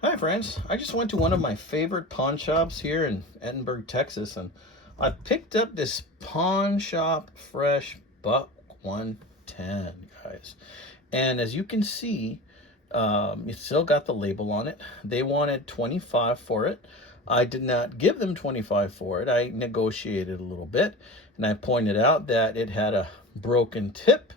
Hi friends, I just went to one of my favorite pawn shops here in Edinburgh, Texas, and I picked up this Pawn Shop Fresh Buck 110, guys. And as you can see, it still got the label on it. They wanted 25 for it. I did not give them 25 for it. I negotiated a little bit, and I pointed out that it had a broken tip,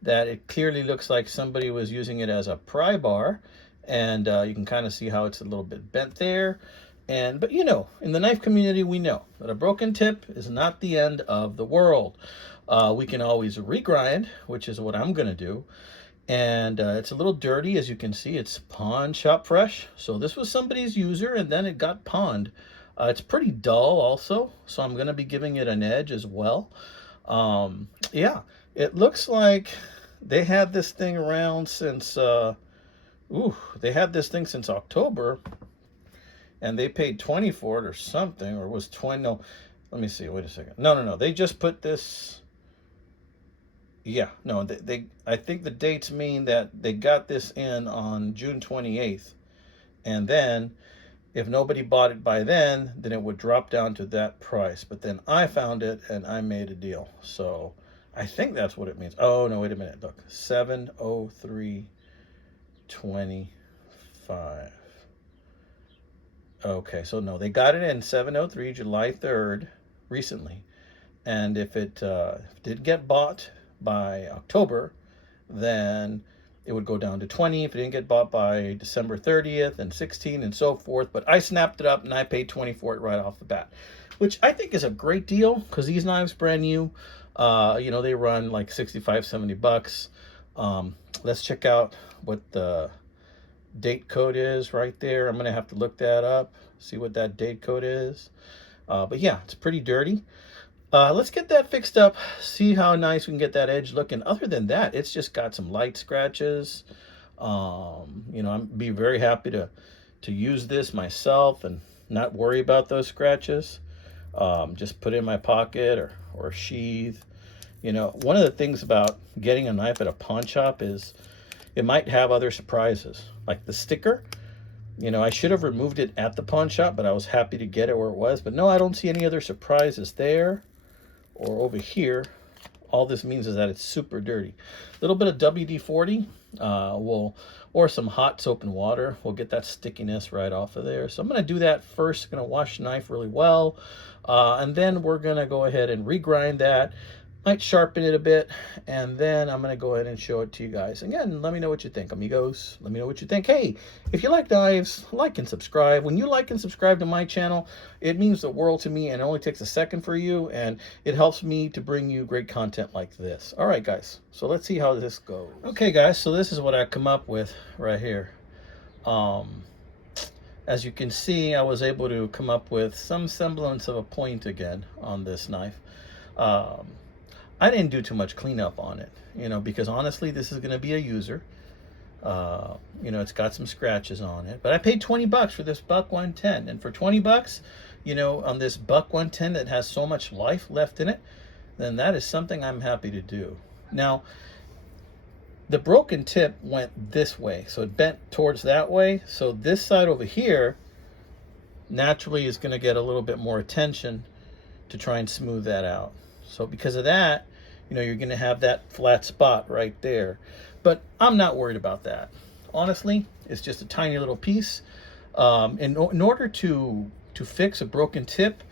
that it clearly looks like somebody was using it as a pry bar, and you can kind of see how it's a little bit bent there. But in the knife community, we know that a broken tip is not the end of the world. We can always regrind, which is what I'm going to do. And it's a little dirty, as you can see. It's Pawn Shop Fresh. So this was somebody's user, and then it got pawned. It's pretty dull also, so I'm going to be giving it an edge as well. Yeah, it looks like they had this thing around since they had this thing since October, and they paid 20 for it or something, or was 20. No, let me see. Wait a second. No. They just put this. Yeah, no, I think the dates mean that they got this in on June 28th, and then if nobody bought it by then it would drop down to that price. But then I found it and I made a deal. So I think that's what it means. Oh no, wait a minute. Look, 7/03/25. Okay, so no, they got it in 7/03, July 3rd, recently. And if it did get bought by October, then it would go down to 20. If it didn't get bought by December 30th, and 16, and so forth. But I snapped it up and I paid 20 for it right off the bat, which I think is a great deal because these knives brand new. They run like 65, 70 bucks. Let's check out what the date code is right there. I'm gonna have to look that up, see what that date code is. But yeah, it's pretty dirty. Let's get that fixed up, see how nice we can get that edge looking. Other than that, it's just got some light scratches. I'd be very happy to use this myself and not worry about those scratches. Just put it in my pocket or sheath. One of the things about getting a knife at a pawn shop is it might have other surprises, like the sticker. I should have removed it at the pawn shop, but I was happy to get it where it was. But no, I don't see any other surprises there or over here. All this means is that it's super dirty. A little bit of WD-40 or some hot soap and water will get that stickiness right off of there. So I'm going to do that first. Going to wash the knife really well, and then we're going to go ahead and regrind that. Might sharpen it a bit, and then I'm going to go ahead and show it to you guys. Again, let me know what you think, amigos. Let me know what you think. Hey, if you like knives, like and subscribe. When you like and subscribe to my channel, it means the world to me, and it only takes a second for you, and it helps me to bring you great content like this. All right, guys, so let's see how this goes. Okay, guys, so this is what I come up with right here. As you can see, I was able to come up with some semblance of a point again on this knife. I didn't do too much cleanup on it, because honestly, this is going to be a user. It's got some scratches on it, but I paid 20 bucks for this Buck 110. And for 20 bucks, on this Buck 110 that has so much life left in it, then that is something I'm happy to do. Now, the broken tip went this way, so it bent towards that way. So this side over here naturally is going to get a little bit more attention to try and smooth that out. So because of that, you're going to have that flat spot right there. But I'm not worried about that. Honestly, it's just a tiny little piece. In order to fix a broken tip,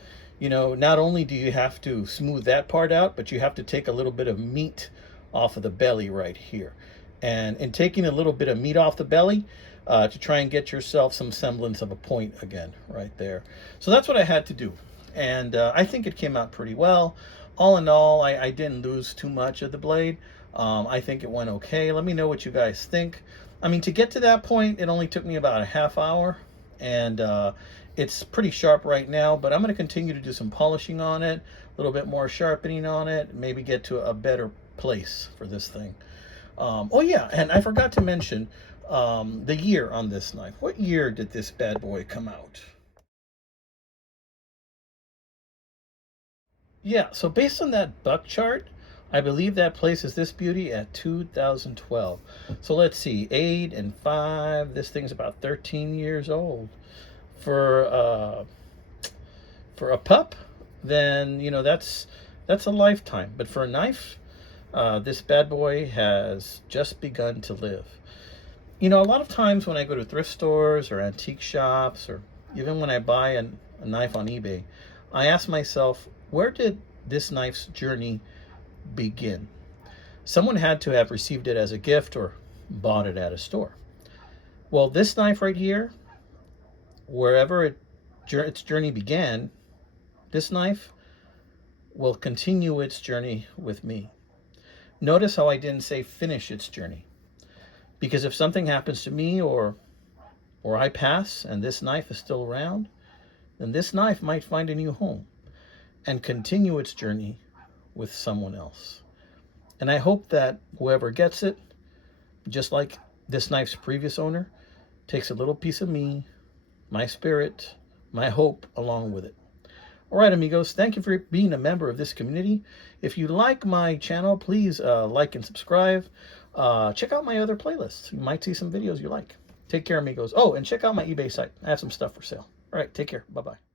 not only do you have to smooth that part out, but you have to take a little bit of meat off of the belly right here. And in taking a little bit of meat off the belly, to try and get yourself some semblance of a point again right there. So that's what I had to do. And I think it came out pretty well. All in all, I didn't lose too much of the blade. I think it went okay. Let me know what you guys think. I mean, to get to that point, it only took me about a half hour, and it's pretty sharp right now, but I'm going to continue to do some polishing on it, a little bit more sharpening on it, maybe get to a better place for this thing. Oh yeah, and I forgot to mention the year on this knife. What year did this bad boy come out? Yeah, so based on that buck chart, I believe that places this beauty at 2012. So let's see, 8 and 5. This thing's about 13 years old. For for a pup, then that's a lifetime. But for a knife, this bad boy has just begun to live. A lot of times when I go to thrift stores or antique shops, or even when I buy a knife on eBay, I ask myself, where did this knife's journey begin? Someone had to have received it as a gift or bought it at a store. Well, this knife right here, wherever its journey began, this knife will continue its journey with me. Notice how I didn't say finish its journey. Because if something happens to me or I pass and this knife is still around, then this knife might find a new home and continue its journey with someone else. And I hope that whoever gets it, just like this knife's previous owner, takes a little piece of me, my spirit, my hope along with it. All right, amigos, thank you for being a member of this community. If you like my channel, please like and subscribe. Check out my other playlists. You might see some videos you like. Take care, amigos. Oh, and check out my eBay site. I have some stuff for sale. All right, take care. Bye-bye.